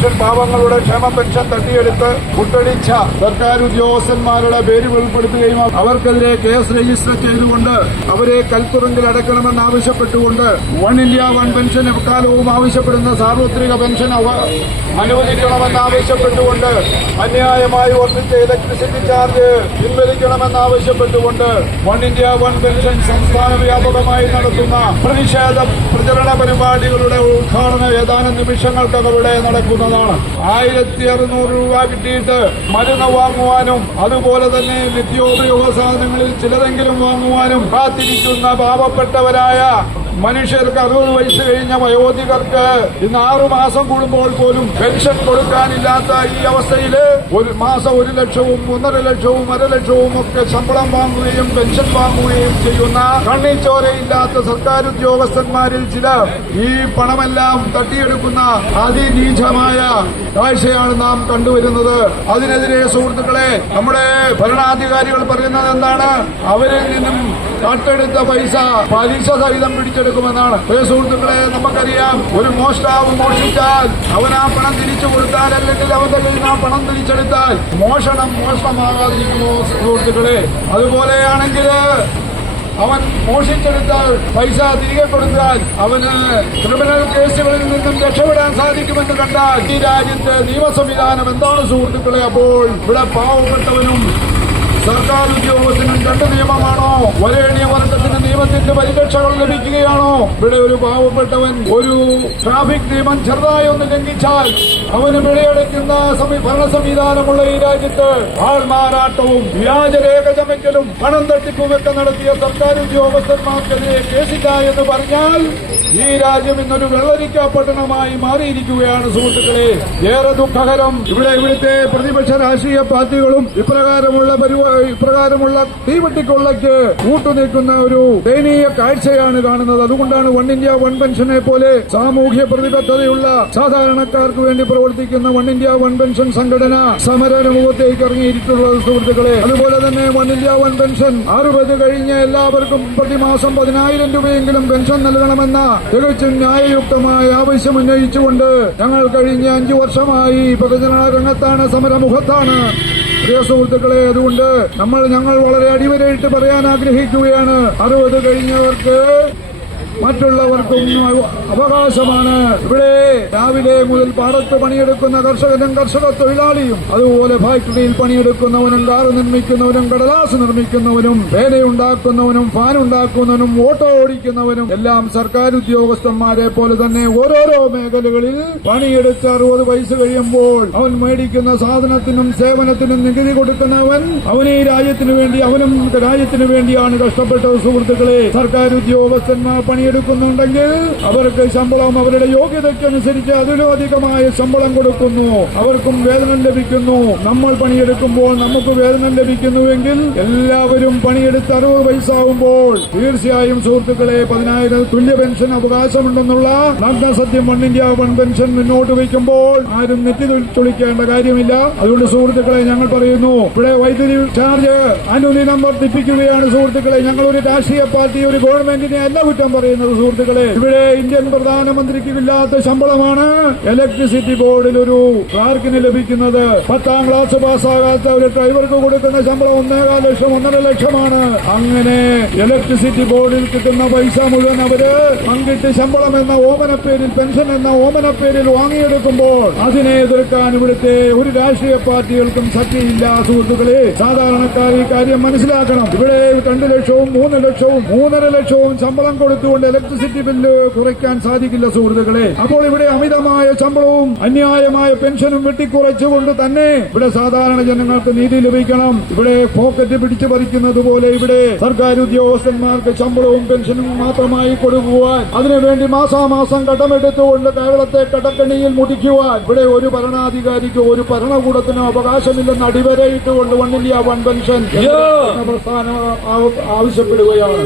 Pension പാവങ്ങളുടെ ക്ഷേമ pension തട്ടിയെടുത്ത് കുട്ടടിച്ച സർക്കാർ ഉദ്യോഗസ്ഥന്മാരുടെ പേര് വെളിപ്പെടുത്തുകയും അവർക്കെതിരെ കേസ് രജിസ്റ്റർ ചെയ്തുകൊണ്ട് അവരെ കൽത്തുറങ്കിൽ അടക്കണമെന്ന് ആവശ്യപ്പെട്ടുകൊണ്ട് വൺ ഇന്ത്യ വൺ പെൻഷൻ എക്കാലവും ആവശ്യപ്പെടുന്ന സാർവത്രിക പെൻഷൻ അനുവദിക്കണമെന്ന് ആവശ്യപ്പെട്ടുകൊണ്ട് അന്യായമായി വർദ്ധിച്ച ഇലക്ട്രിസിറ്റി ചാർജ് പിൻവലിക്കണമെന്ന് ആവശ്യപ്പെട്ടുകൊണ്ട് വൺ ഇന്ത്യ വൺ പെൻഷൻ സംസ്ഥാന വ്യാപകമായി നടത്തുന്ന പ്രതിഷേധ പ്രചരണ പരിപാടികളുടെ ഉദ്ഘാടനം ഏതാനും നിമിഷങ്ങൾക്കകം ഇവിടെ നടക്കുന്നതാണ് ആയിരത്തി അറുന്നൂറ് രൂപ കിട്ടിയിട്ട് മരുന്ന് വാങ്ങുവാനും അതുപോലെ തന്നെ നിത്യോപയോഗ സാധനങ്ങളിൽ ചിലതെങ്കിലും വാങ്ങുവാനും കാത്തിരിക്കുന്ന പാവപ്പെട്ടവരായ മനുഷ്യർക്ക് അറുപത് വയസ്സ് കഴിഞ്ഞ വയോധികർക്ക് ഇന്ന് ആറു മാസം കൂടുമ്പോൾ പോലും പെൻഷൻ കൊടുക്കാനില്ലാത്ത ഈ അവസ്ഥയിൽ ഒരു മാസം ഒരു ലക്ഷവും ഒന്നര ലക്ഷവും അര ലക്ഷവും ഒക്കെ ശമ്പളം വാങ്ങുകയും പെൻഷൻ വാങ്ങുകയും ചെയ്യുന്ന കണ്ണിച്ചോരയില്ലാത്ത സർക്കാർ ഉദ്യോഗസ്ഥന്മാരിൽ ചിലർ ഈ പണമെല്ലാം തട്ടിയെടുക്കുന്ന അതിനീചമായ കാഴ്ചയാണ് നാം കണ്ടുവരുന്നത്. അതിനെതിരെ സുഹൃത്തുക്കളെ നമ്മുടെ ഭരണാധികാരികൾ പറയുന്നത് എന്താണ്? അവരിൽ നിന്നും കട്ടെടുത്ത പൈസ പലിശ സഹിതം പിടിച്ചെടുക്കുമെന്നാണ്. പ്രിയ സുഹൃത്തുക്കളെ നമുക്കറിയാം ഒരു മോഷ്ടാവ് മോഷിച്ചാൽ അവൻ ആ പണം തിരിച്ചു കൊടുത്താൽ അല്ലെങ്കിൽ അവന്റെ കയ്യിൽ ആ പണം തിരിച്ചെടുത്താൽ മോഷണം മോഷണമാകാതിരിക്കുമോ സുഹൃത്തുക്കളെ? അതുപോലെയാണെങ്കിൽ അവൻ മോഷിച്ചെടുത്താൽ പൈസ തിരികെ കൊടുത്താൽ അവന് ക്രിമിനൽ കേസുകളിൽ നിന്നും രക്ഷപ്പെടാൻ സാധിക്കുമെന്ന് കണ്ടാൽ ഈ രാജ്യത്തെ നിയമ സംവിധാനം എന്താണ് സുഹൃത്തുക്കളെ? അപ്പോൾ ഇവിടെ പാവപ്പെട്ടവനും സർക്കാർ ഉദ്യോഗസ്ഥനും രണ്ട് നിയമമാണോ വരേണ്യ വർഗത്തിന് നിയമത്തിന്റെ പരിരക്ഷകൾ ലഭിക്കുകയാണോ? ഇവിടെ ഒരു പാവപ്പെട്ടവൻ ഒരു ട്രാഫിക് നിയമം ചെറുതായി ഒന്ന് ലംഘിച്ചാൽ അവന് പിഴയടയ്ക്കുന്ന സംവി- ഭരണ സംവിധാനമുള്ള ഈ രാജ്യത്ത് ആൾമാറാട്ടവും വ്യാജരേഖ ചമയ്ക്കലും പണം തട്ടിപ്പുമൊക്കെ നടത്തിയ സർക്കാർ ഉദ്യോഗസ്ഥന്മാർക്കെതിരെ കേസില്ല എന്ന് പറഞ്ഞാൽ ഈ രാജ്യം ഇന്നൊരു വെള്ളരിക്ക പട്ടണമായി മാറിയിരിക്കുകയാണ് സുഹൃത്തുക്കളെ. ഏറെ ദുഃഖകരം. ഇവിടെ ഇവിടുത്തെ പ്രതിപക്ഷ രാഷ്ട്രീയ പാർട്ടികളും ഇപ്രകാരമുള്ള ഇപ്രകാരമുള്ള തീവട്ടിക്കൊള്ളയ്ക്ക് കൂട്ടുനിൽക്കുന്ന ഒരു ദയനീയ കാഴ്ചയാണ് കാണുന്നത്. അതുകൊണ്ടാണ് വൺ ഇന്ത്യ വൺ പെൻഷനെ പോലെ സാമൂഹ്യ പ്രതിബദ്ധതയുള്ള സാധാരണക്കാർക്ക് വേണ്ടി പ്രവർത്തിക്കുന്ന വൺ ഇന്ത്യ വൺ പെൻഷൻ സംഘടന സമരമുഖത്തേക്ക് ഇറങ്ങിയിട്ടുള്ളത് സുഹൃത്തുക്കളെ. അതുപോലെ തന്നെ വൺ ഇന്ത്യ വൺ പെൻഷൻ. അറുപത് കഴിഞ്ഞ എല്ലാവർക്കും പ്രതിമാസം പതിനായിരം രൂപയെങ്കിലും പെൻഷൻ നൽകണമെന്ന തികച്ചും ന്യായയുക്തമായ ആവശ്യം ഉന്നയിച്ചുകൊണ്ട് ഞങ്ങൾ കഴിഞ്ഞ അഞ്ചു വർഷമായി പ്രചരണ രംഗത്താണ് സമരമുഖത്താണ്. പ്രിയ സുഹൃത്തുക്കളെ അതുകൊണ്ട് നമ്മൾ ഞങ്ങൾ വളരെ അടിവരയിട്ട് പറയാൻ ആഗ്രഹിക്കുകയാണ്. അറുപത് കഴിഞ്ഞവർക്ക് മറ്റുള്ളവർക്കും അവകാശമാണ്. ഇവിടെ രാവിലെ മുതൽ പാടത്ത് പണിയെടുക്കുന്ന കർഷകനും കർഷക തൊഴിലാളിയും അതുപോലെ ഫാക്ടറിയിൽ പണിയെടുക്കുന്നവനും കാർ നിർമ്മിക്കുന്നവനും കടലാസ് നിർമ്മിക്കുന്നവനും വേലയുണ്ടാക്കുന്നവനും ഫാൻ ഉണ്ടാക്കുന്നവനും ഓട്ടോ ഓടിക്കുന്നവനും എല്ലാം സർക്കാർ ഉദ്യോഗസ്ഥന്മാരെ പോലെ തന്നെ ഓരോരോ മേഖലകളിൽ പണിയെടുത്ത് അറുപത് വയസ്സ് കഴിയുമ്പോൾ അവൻ മേടിക്കുന്ന സാധനത്തിനും സേവനത്തിനും നികുതി കൊടുക്കുന്നവൻ അവന് ഈ രാജ്യത്തിന് വേണ്ടി അവനും രാജ്യത്തിന് വേണ്ടിയാണ് കഷ്ടപ്പെട്ട സുഹൃത്തുക്കളെ സർക്കാർ ഉദ്യോഗസ്ഥന്മാർ പണിയെടുക്കുന്നുണ്ടെങ്കിൽ അവർക്ക് ശമ്പളം അവരുടെ യോഗ്യതയ്ക്കനുസരിച്ച് അതിലും അധികമായ ശമ്പളം കൊടുക്കുന്നു. അവർക്കും വേതനം ലഭിക്കുന്നു. നമ്മൾ പണിയെടുക്കുമ്പോൾ നമുക്ക് വേതനം ലഭിക്കുന്നുവെങ്കിൽ എല്ലാവരും പണിയെടുത്ത് അറുപത് വയസ്സാകുമ്പോൾ തീർച്ചയായും സുഹൃത്തുക്കളെ പതിനായിരം തുല്യ പെൻഷൻ അവകാശമുണ്ടെന്നുള്ള നഗ്നസത്യം വൺ ഇന്ത്യ വൺ പെൻഷൻ മുന്നോട്ട് വയ്ക്കുമ്പോൾ ആരും നെറ്റി തുളിക്കേണ്ട കാര്യമില്ല. അതുകൊണ്ട് സുഹൃത്തുക്കളെ ഞങ്ങൾ പറയുന്നു ഇവിടെ വൈദ്യുതി ചാർജ് അനുദിനം വർദ്ധിപ്പിക്കുകയാണ് സുഹൃത്തുക്കളെ. ഞങ്ങൾ ഒരു രാഷ്ട്രീയ പാർട്ടി ഒരു ഗവൺമെന്റിനെ അല്ല കുറ്റം പറയുന്നത് സുഹൃത്തുക്കളെ ഇവിടെ ഇന്ത്യൻ പ്രധാനമന്ത്രിക്ക് ഇല്ലാത്ത ശമ്പളമാണ് ഇലക്ട്രിസിറ്റി ബോർഡിൽ ഒരു ക്ലാർക്കിന് ലഭിക്കുന്നത്. പത്താം ക്ലാസ് പാസ്സാകാത്ത ഒരു ഡ്രൈവർക്ക് കൊടുക്കുന്ന ശമ്പളം ഒന്നേകാൽ ലക്ഷം ഒന്നര ലക്ഷമാണ്. അങ്ങനെ ഇലക്ട്രിസിറ്റി ബോർഡിൽ കിട്ടുന്ന പൈസ മുഴുവൻ അവർ പങ്കിട്ട് ശമ്പളം എന്ന ഓമനപ്പേരിൽ പെൻഷൻ എന്ന ഓമനപ്പേരിൽ വാങ്ങിയെടുക്കുമ്പോൾ അതിനെ എതിർക്കാൻ ഇവിടുത്തെ ഒരു രാഷ്ട്രീയ പാർട്ടികൾക്കും ശക്തിയില്ല സുഹൃത്തുക്കളെ. സാധാരണക്കാർ ഈ കാര്യം മനസ്സിലാക്കണം. ഇവിടെ രണ്ടു ലക്ഷവും മൂന്ന് ലക്ഷവും മൂന്നര ലക്ഷവും ശമ്പളം കൊടുത്തുകൊണ്ട് ഇലക്ട്രിസിറ്റി ബില്ല് കുറയ്ക്കാൻ സാധിക്കില്ല സുഹൃത്തുക്കളെ. അപ്പോൾ ഇവിടെ അമിതമായ ശമ്പളവും അന്യായമായ പെൻഷനും വെട്ടിക്കുറച്ചുകൊണ്ട് തന്നെ ഇവിടെ സാധാരണ ജനങ്ങൾക്ക് നീതി ലഭിക്കണം. ഇവിടെ പോക്കറ്റ് പിടിച്ചു പറിക്കുന്നത് പോലെ ഇവിടെ സർക്കാർ ഉദ്യോഗസ്ഥന്മാർക്ക് ശമ്പളവും പെൻഷനും മാത്രമായി കൊടുക്കുവാൻ അതിനുവേണ്ടി മാസാമാസം കടമെടുത്തുകൊണ്ട് കേരളത്തെ കടക്കണിയിൽ മുടിക്കുവാൻ ഇവിടെ ഒരു ഭരണാധികാരിക്കോ ഒരു ഭരണകൂടത്തിനോ അവകാശമില്ലെന്ന് അടിവരയിട്ടുകൊണ്ട് വൺ ഇന്ത്യ വൺ പെൻഷൻ പ്രസ്ഥാനം ആവ- ആവശ്യപ്പെടുകയാണ്.